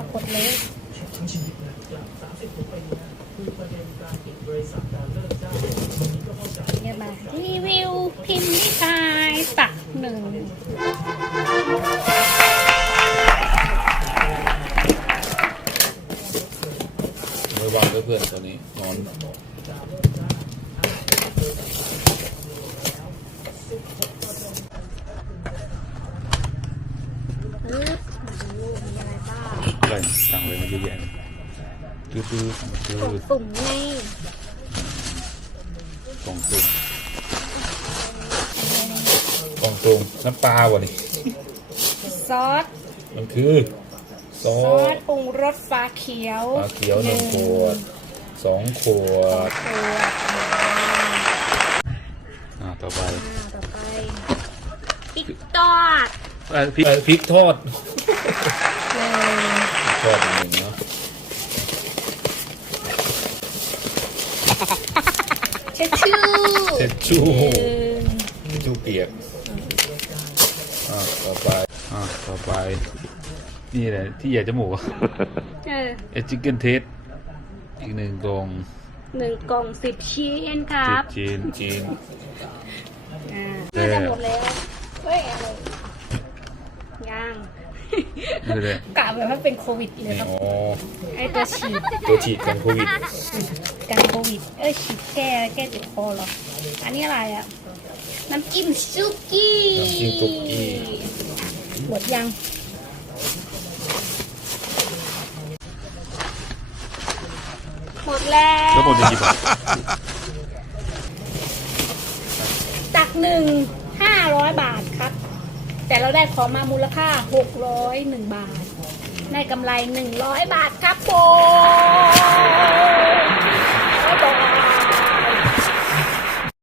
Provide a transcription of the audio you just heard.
ก็กดเลยทั้งชีวิตนะจาก36ปีนะคือประเด็นการปิดบริษัทการเลิกจ้างวันนี้ก็เข้าใจเนี่ยมารีวิวพิมพ์นิพายตักหนึ่งมือวางเพื่อนตัวนี้นอน ปึ๊บมาดูมีอะไรบ้าง อะไร สั่งเลยมาเยอะแยะเลยตื้อตื้อตื้กล่องอสุ่มไงกล่องตุงกล่องตุงน้ำปลาวะนี่ซอสมันคือซอซอสสปรุงรสฟ้าเขียวปลาเขียวหนึ่งขวดสองขวดขวดอ่าต่อไปอ่าต่อไปติ๊กตอดเอ่อพริกเอ่อพริกทอดเลย ทอดหนึ่งเนาะเช็ดชื่อเสร็จชูหนึ่งชูเปียกอ่าต่อไปอ่าต่อไป นี่แหละที่อยากจมูกเออเอจิเกินเทสอีกหนึ่งกล่องหนึ่งกล่องสิบชิ้นคจีรับนจีนจีนอ่าเออน่าจะหมดแล้วเฮ้ยอะไรยัง นี่เลยกะแบบว่าเป็นโควิดเลยนี่ครับอ๋อไอตัวฉีดตัวฉีดกันโควิดกันโควิด เอ้ยฉีดแก้แก้เจ็บคอเหรอ อันนี้อะไรอะ น้ำจิ้มซุกี้น้ำจิ้มซุกี้หมดยังหมดแล้วแล้วหมดจะกี่บาทตักหนึ่ง เราได้ของมามูลค่า 601 บาท ได้กำไร 100 บาทครับผม